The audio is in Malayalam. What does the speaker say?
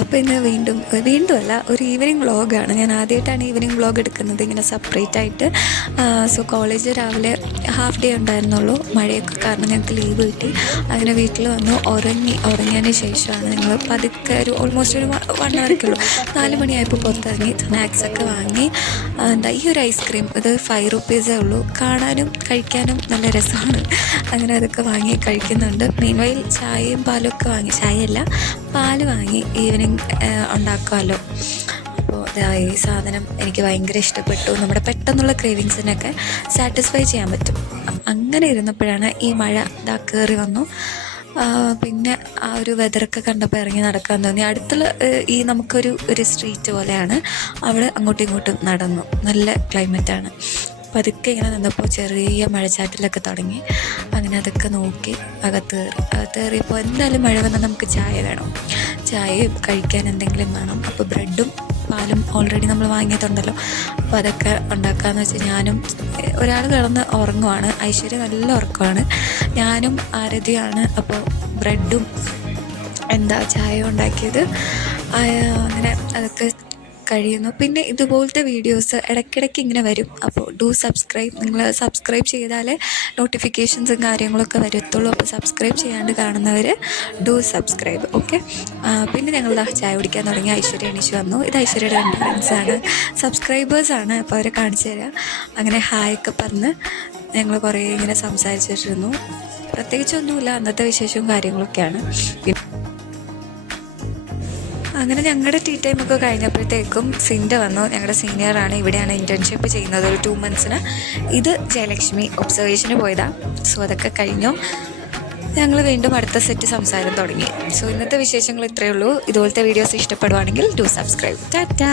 അപ്പോൾ ഇന്ന് വീണ്ടും അല്ല, ഒരു ഈവനിങ് വ്ളോഗാണ്. ഞാൻ ആദ്യമായിട്ടാണ് ഈവനിങ് വ്ളോഗ് എടുക്കുന്നത് ഇങ്ങനെ സെപ്പറേറ്റ് ആയിട്ട്. സോ കോളേജ് രാവിലെ ഹാഫ് ഡേ ഉണ്ടായിരുന്നുള്ളൂ. മഴയൊക്കെ കാരണം ഞങ്ങൾക്ക് ലീവ് കിട്ടി. അങ്ങനെ വീട്ടിൽ വന്നു ഉറങ്ങിയതിന് ശേഷമാണ് ഞങ്ങൾ പതുക്കെ ഓൾമോസ്റ്റ് ഒരു 1 hourക്കുള്ളൂ 4 മണിയായപ്പോൾ പുറത്തിറങ്ങി സ്നാക്സൊക്കെ വാങ്ങി. ഈ ഒരു ഐസ്ക്രീം ഇത് 5 rupees ഉള്ളൂ. കാണാനും കഴിക്കാനും നല്ല രസമാണ്. അങ്ങനെ അതൊക്കെ വാങ്ങി കഴിക്കുന്നുണ്ട്. മീൻവയിൽ ചായയും പാലും ഒക്കെ വാങ്ങി, ചായയല്ല പാല് വാങ്ങി ഈവനിങ് ഉണ്ടാക്കുമല്ലോ. അപ്പോൾ ഈ സാധനം എനിക്ക് ഭയങ്കര ഇഷ്ടപ്പെട്ടു. നമ്മുടെ പെട്ടെന്നുള്ള ക്രേവിങ്സിനൊക്കെ സാറ്റിസ്ഫൈ ചെയ്യാൻ പറ്റും. അങ്ങനെ ഇരുന്നപ്പോഴാണ് ഈ മഴ കയറി വന്നു. പിന്നെ ആ ഒരു വെതറൊക്കെ കണ്ടപ്പോൾ ഇറങ്ങി നടക്കാൻ തോന്നി. അടുത്തുള്ള നമുക്കൊരു സ്ട്രീറ്റ് പോലെയാണ്, അവിടെ അങ്ങോട്ടും ഇങ്ങോട്ടും നടന്നു. നല്ല ക്ലൈമറ്റാണ്. പതുക്കെ ഇങ്ങനെ നിന്നപ്പോൾ ചെറിയ മഴച്ചാറ്റിലൊക്കെ തുടങ്ങി. അങ്ങനെ അതൊക്കെ നോക്കി അകത്ത് കയറിയപ്പോൾ എന്തായാലും മഴ വന്നാൽ നമുക്ക് ചായ വേണം, ചായയും കഴിക്കാൻ എന്തെങ്കിലും വേണം. അപ്പോൾ ബ്രെഡും പാലും ഓൾറെഡി നമ്മൾ വാങ്ങിയതുണ്ടല്ലോ. അപ്പോൾ അതൊക്കെ ഉണ്ടാക്കാമെന്ന് വെച്ചാൽ ഞാനും ഒരാൾ കിടന്ന് ഉറങ്ങുവാണ്, ഐശ്വര്യ നല്ല ഉറക്കമാണ്, ഞാനും ആരതിയാണ്. അപ്പോൾ ബ്രെഡും ചായ ഉണ്ടാക്കിയത്. അങ്ങനെ അതൊക്കെ കഴിയുന്നു. പിന്നെ ഇതുപോലത്തെ വീഡിയോസ് ഇടയ്ക്കിടയ്ക്ക് ഇങ്ങനെ വരും. അപ്പോൾ സബ്സ്ക്രൈബ്. നിങ്ങൾ സബ്സ്ക്രൈബ് ചെയ്താലേ നോട്ടിഫിക്കേഷൻസും കാര്യങ്ങളൊക്കെ വരത്തുള്ളൂ. അപ്പോൾ സബ്സ്ക്രൈബ് ചെയ്യാണ്ട് കാണുന്നവർ സബ്സ്ക്രൈബ്. ഓക്കെ. പിന്നെ ഞങ്ങൾ ചായ കുടിക്കാൻ തുടങ്ങി. ഐശ്വര്യ എണീച്ച് വന്നു. ഇത് ഐശ്വര്യയുടെ 2 ഫ്രണ്ട്സാണ്, സബ്സ്ക്രൈബേഴ്സാണ്. അപ്പോൾ അവരെ കാണിച്ചു തരാം. അങ്ങനെ ഹായൊക്കെ പറഞ്ഞ് ഞങ്ങൾ കുറേ ഇങ്ങനെ സംസാരിച്ചിട്ടിരുന്നു. പ്രത്യേകിച്ചൊന്നുമില്ല, അന്നത്തെ വിശേഷവും കാര്യങ്ങളൊക്കെയാണ്. അങ്ങനെ ഞങ്ങളുടെ ടീ ടൈമൊക്കെ കഴിഞ്ഞപ്പോഴത്തേക്കും സിൻഡ വന്നു. ഞങ്ങളുടെ സീനിയറാണ്, ഇവിടെയാണ് ഇൻറ്റേൺഷിപ്പ് ചെയ്യുന്നത് ഒരു 2 months. ഇത് ജയലക്ഷ്മി ഒബ്സർവേഷന് പോയതാണ്. സോ അതൊക്കെ കഴിഞ്ഞു. ഞങ്ങൾ വീണ്ടും അടുത്ത സെറ്റ് സംസാരം തുടങ്ങി. സോ ഇന്നത്തെ വിശേഷങ്ങൾ ഇത്രയേ ഉള്ളൂ. ഇതുപോലത്തെ വീഡിയോസ് ഇഷ്ടപ്പെടുവാണെങ്കിൽ സബ്സ്ക്രൈബ്. ടാറ്റാ.